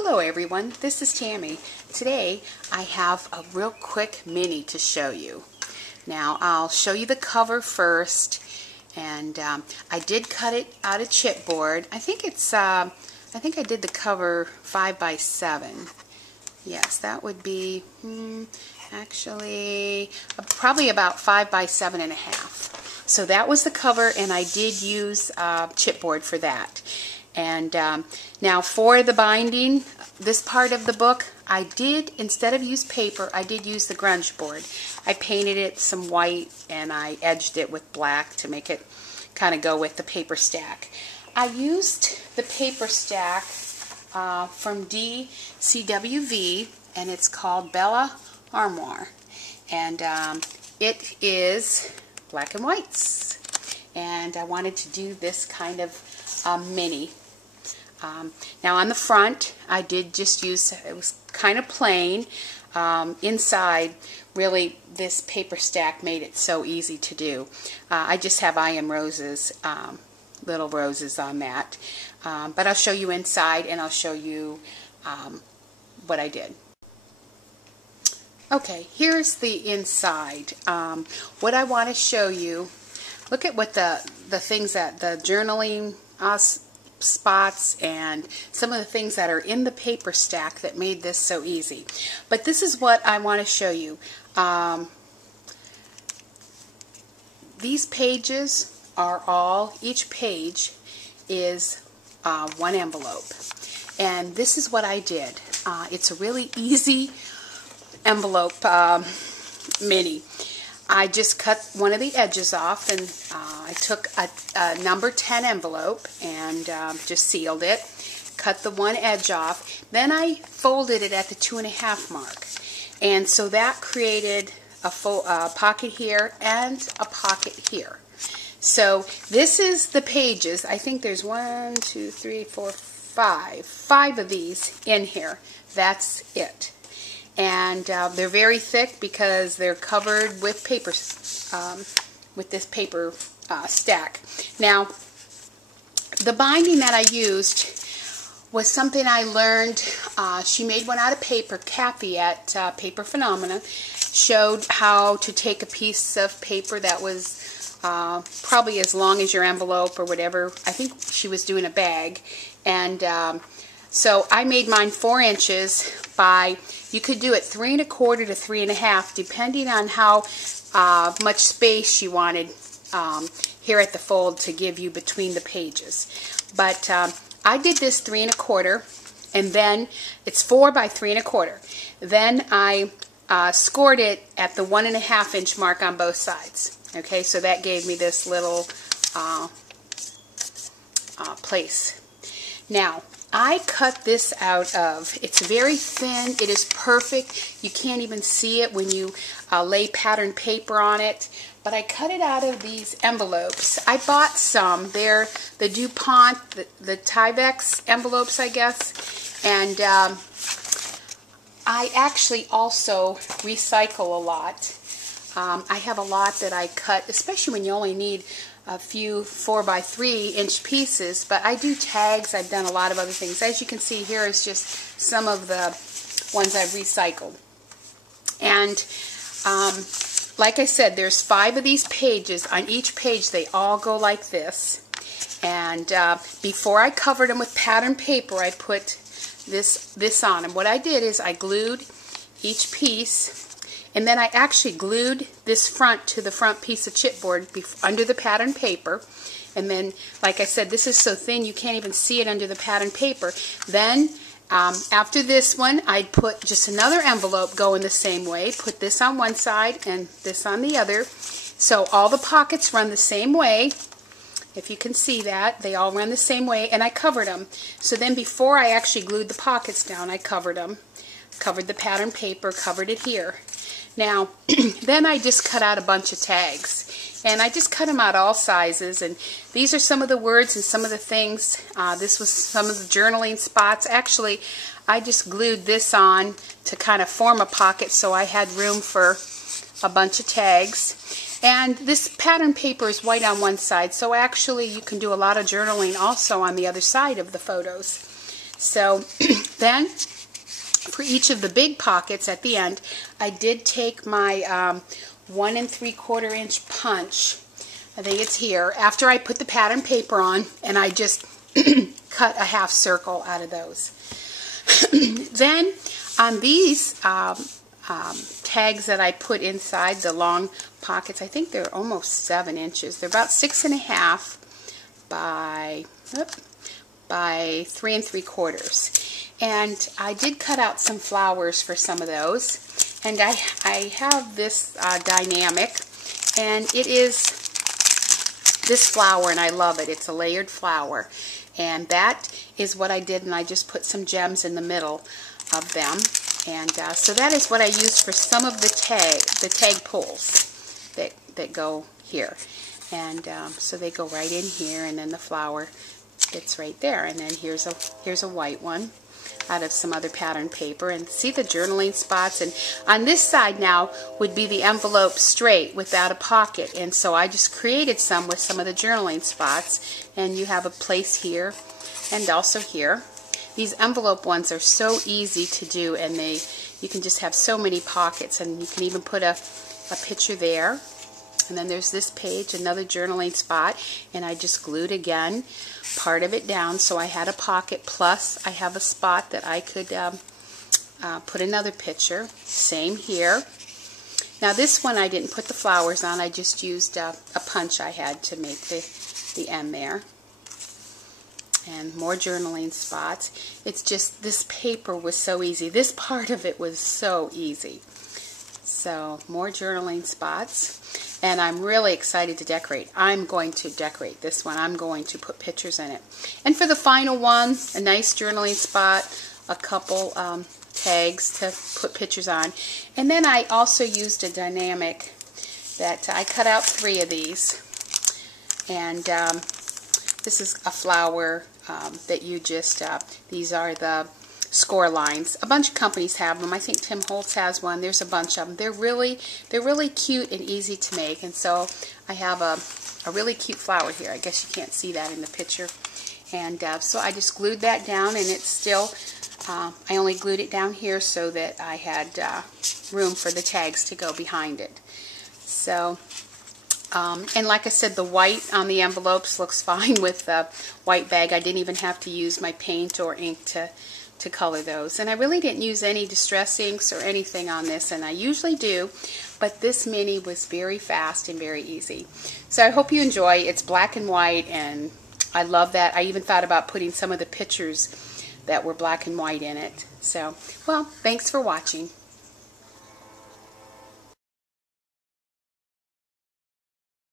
Hello everyone, this is Tammy. Today I have a real quick mini to show you. Now I'll show you the cover first, and I did cut it out of chipboard. I think I did the cover 5 by 7. Yes, that would be actually probably about 5 by 7.5. So that was the cover, and I did use chipboard for that. And now for the binding, this part of the book, I did, instead of use paper, I did use the grunge board. I painted it some white and I edged it with black to make it kind of go with the paper stack. I used the paper stack from DCWV, and it's called Bella Armoire. And it is black and whites. And I wanted to do this kind of mini. Now on the front, I did just use, it was kind of plain. Inside, really, this paper stack made it so easy to do. I just have I Am Roses, little roses on that. But I'll show you inside, and I'll show you what I did. Okay, here's the inside. What I want to show you, look at what the things that the journaling spots and some of the things that are in the paper stack that made this so easy. But this is what I want to show you. These pages are all, each page is one envelope. And this is what I did. It's a really easy envelope mini. I just cut one of the edges off, and I took a number 10 envelope and just sealed it, cut the one edge off, then I folded it at the 2.5 mark, and so that created a full pocket here and a pocket here. So this is the pages. I think there's 1, 2, 3, 4, 5 of these in here. That's it. And they're very thick because they're covered with paper, with this paper stack. Now, the binding that I used was something I learned. She made one out of paper. Kathy at Paper Phenomena showed how to take a piece of paper that was probably as long as your envelope or whatever. I think she was doing a bag. And so I made mine 4 inches by, you could do it 3 1/4 to 3 1/2, depending on how much space you wanted here at the fold to give you between the pages. But I did this 3 1/4, and then it's 4 by 3 1/4. Then I scored it at the 1.5 inch mark on both sides. Okay, so that gave me this little place. Now, I cut this out of, it's very thin, it is perfect, you can't even see it when you lay patterned paper on it, but I cut it out of these envelopes. I bought some, they're the DuPont, the Tyvek envelopes, I guess, and I actually also recycle a lot. I have a lot that I cut, especially when you only need a few 4 by 3 inch pieces, but I do tags. I've done a lot of other things. As you can see, here is just some of the ones I've recycled. And like I said, there's 5 of these pages. On each page, they all go like this. And before I covered them with patterned paper, I put this on. And what I did is I glued each piece, and then I actually glued this front to the front piece of chipboard under the patterned paper. And then, like I said, this is so thin you can't even see it under the patterned paper. Then, after this one, I'd put just another envelope going the same way. Put this on one side and this on the other. So all the pockets run the same way. If you can see that, they all run the same way, and I covered them. So then before I actually glued the pockets down, I covered them. Covered the patterned paper, covered it here. Now, then I just cut out a bunch of tags, and I just cut them out all sizes, and these are some of the words and some of the things. This was some of the journaling spots. Actually, I just glued this on to kind of form a pocket so I had room for a bunch of tags. And this pattern paper is white on one side, so actually you can do a lot of journaling also on the other side of the photos. So then for each of the big pockets at the end, I did take my 1 3/4 inch punch. I think it's here. After I put the pattern paper on, and I just cut a half circle out of those. Then on these tags that I put inside the long pockets, I think they're almost 7 inches. They're about 6.5 by 3 3/4. And I did cut out some flowers for some of those. And I have this dynamic, and it is this flower, and I love it. It's a layered flower. And that is what I did, and I just put some gems in the middle of them. And so that is what I used for some of the tag pulls that go here. And so they go right in here, and then the flower fits right there. And then here's a white one out of some other pattern paper, and see the journaling spots. And on this side now would be the envelope straight without a pocket, and so I just created some with some of the journaling spots. And you have a place here and also here. These envelope ones are so easy to do, and you can just have so many pockets, and you can even put a picture there. And then there's this page, another journaling spot, and I just glued again part of it down so I had a pocket, plus I have a spot that I could put another picture. Same here. Now this one I didn't put the flowers on, I just used a punch I had to make the end there. And more journaling spots. It's just, this paper was so easy. This part of it was so easy. So more journaling spots. And I'm really excited to decorate. I'm going to decorate this one. I'm going to put pictures in it. And for the final one, a nice journaling spot, a couple tags to put pictures on. And then I also used a dynamic that I cut out 3 of these. And this is a flower that you just, these are the score lines. A bunch of companies have them. I think Tim Holtz has one. There's a bunch of them. They're really cute and easy to make. And so I have a really cute flower here. I guess you can't see that in the picture. And so I just glued that down, and it's still, I only glued it down here so that I had room for the tags to go behind it. So, and like I said, the white on the envelopes looks fine with the white bag. I didn't even have to use my paint or ink to color those. And I really didn't use any distress inks or anything on this, and I usually do, but this mini was very fast and very easy. So I hope you enjoy. It's black and white, and I love that. I even thought about putting some of the pictures that were black and white in it. So, well, thanks for watching.